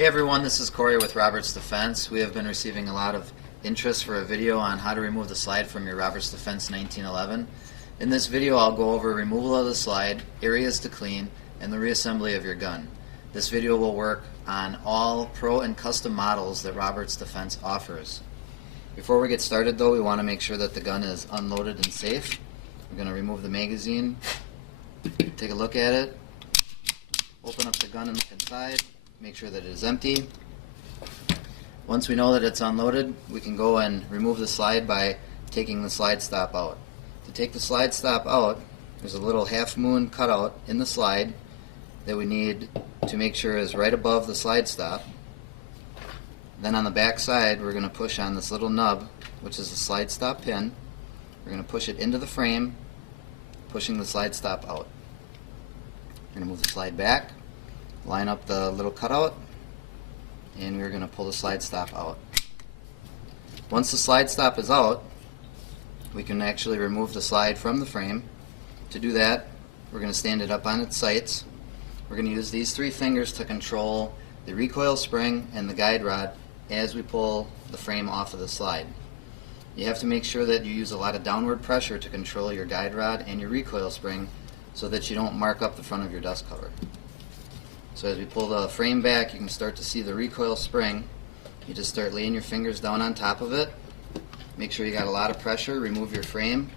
Hey everyone, this is Corey with Roberts Defense. We have been receiving a lot of interest for a video on how to remove the slide from your Roberts Defense 1911. In this video I'll go over removal of the slide, areas to clean, and the reassembly of your gun. This video will work on all pro and custom models that Roberts Defense offers. Before we get started though, we want to make sure that the gun is unloaded and safe. We're going to remove the magazine, take a look at it, open up the gun and look inside. Make sure that it is empty. Once we know that it's unloaded, we can go and remove the slide by taking the slide stop out. To take the slide stop out, there's a little half moon cutout in the slide that we need to make sure is right above the slide stop. Then on the back side, we're going to push on this little nub, which is the slide stop pin. We're going to push it into the frame, pushing the slide stop out. We're going to move the slide back, line up the little cutout, and we're going to pull the slide stop out. Once the slide stop is out, we can actually remove the slide from the frame. To do that, we're going to stand it up on its sights. We're going to use these three fingers to control the recoil spring and the guide rod as we pull the frame off of the slide. You have to make sure that you use a lot of downward pressure to control your guide rod and your recoil spring so that you don't mark up the front of your dust cover. So as we pull the frame back, you can start to see the recoil spring. You just start laying your fingers down on top of it. Make sure you got a lot of pressure. Remove your frame.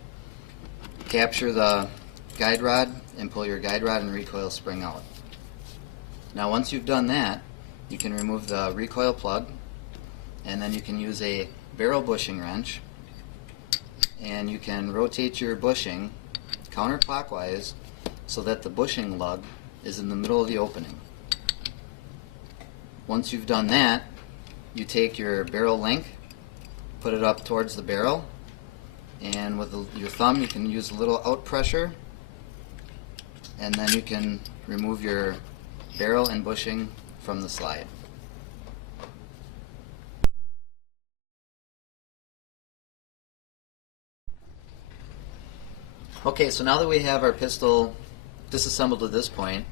Capture the guide rod and pull your guide rod and recoil spring out. Now once you've done that, you can remove the recoil plug, and then you can use a barrel bushing wrench, and you can rotate your bushing counterclockwise so that the bushing lug is in the middle of the opening. Once you've done that, you take your barrel link, put it up towards the barrel, and with your thumb you can use a little out pressure, and then you can remove your barrel and bushing from the slide. Okay, so now that we have our pistol disassembled to this point,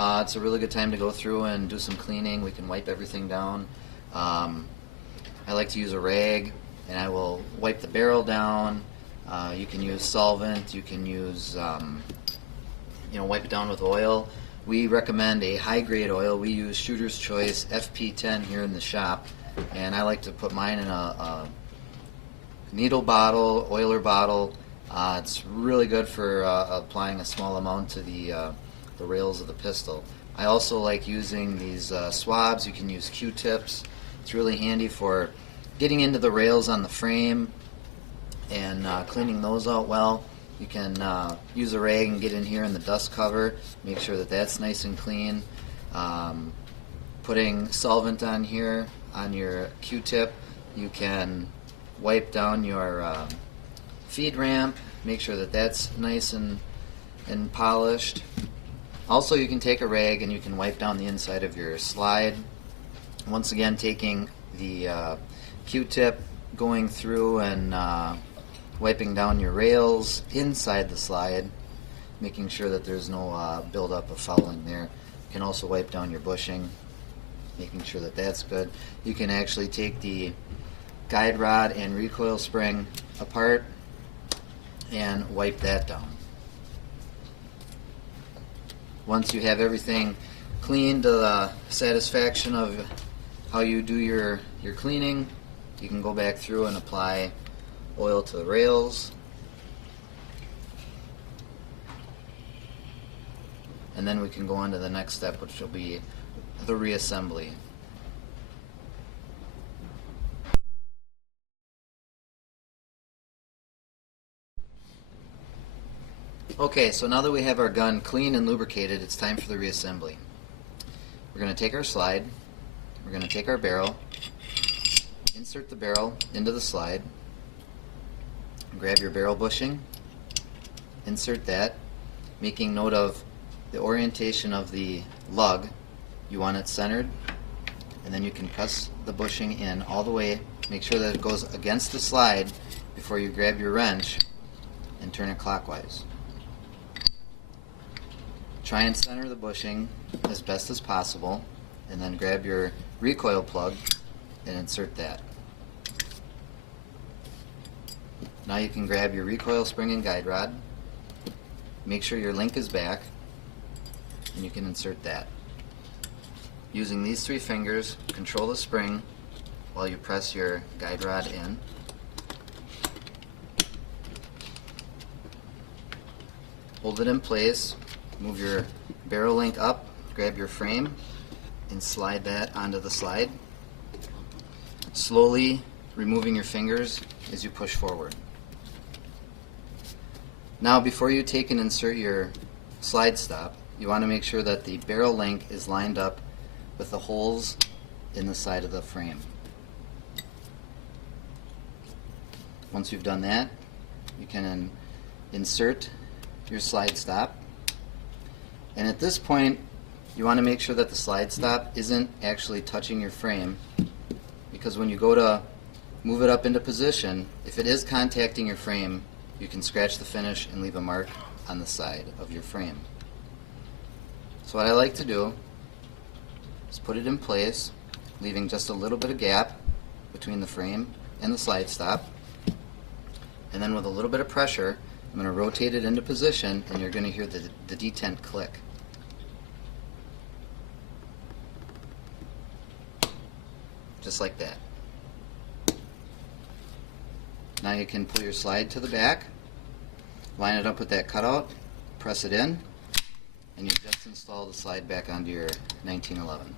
it's a really good time to go through and do some cleaning. We can wipe everything down. I like to use a rag, and I will wipe the barrel down. You can use solvent. You can use, wipe it down with oil. We recommend a high-grade oil. We use Shooter's Choice FP10 here in the shop, and I like to put mine in a needle bottle, oiler bottle. It's really good for applying a small amount to the rails of the pistol. I also like using these swabs. You can use Q-tips. It's really handy for getting into the rails on the frame and cleaning those out well. You can use a rag and get in here in the dust cover, make sure that that's nice and clean. Putting solvent on here on your Q-tip, you can wipe down your feed ramp, make sure that that's nice and polished. Also, you can take a rag and you can wipe down the inside of your slide. Once again, taking the Q-tip, going through and wiping down your rails inside the slide, making sure that there's no buildup of fouling there. You can also wipe down your bushing, making sure that that's good. You can actually take the guide rod and recoil spring apart and wipe that down. Once you have everything cleaned to the satisfaction of how you do your cleaning, you can go back through and apply oil to the rails. And then we can go on to the next step, which will be the reassembly. Okay, so now that we have our gun clean and lubricated, it's time for the reassembly. We're going to take our slide, we're going to take our barrel, insert the barrel into the slide, grab your barrel bushing, insert that, making note of the orientation of the lug. You want it centered, and then you can press the bushing in all the way. Make sure that it goes against the slide before you grab your wrench and turn it clockwise. Try and center the bushing as best as possible, and then grab your recoil plug and insert that. Now you can grab your recoil spring and guide rod, make sure your link is back, and you can insert that. Using these 3 fingers, control the spring while you press your guide rod in. Hold it in place, move your barrel link up, grab your frame, and slide that onto the slide, slowly removing your fingers as you push forward. Now before you take and insert your slide stop, you want to make sure that the barrel link is lined up with the holes in the side of the frame. Once you've done that, you can insert your slide stop, and at this point you want to make sure that the slide stop isn't actually touching your frame, because when you go to move it up into position, if it is contacting your frame, you can scratch the finish and leave a mark on the side of your frame. So what I like to do is put it in place, leaving just a little bit of gap between the frame and the slide stop, and then with a little bit of pressure I'm going to rotate it into position, and you're going to hear the detent click. Just like that. Now you can pull your slide to the back, line it up with that cutout, press it in, and you've just installed the slide back onto your 1911.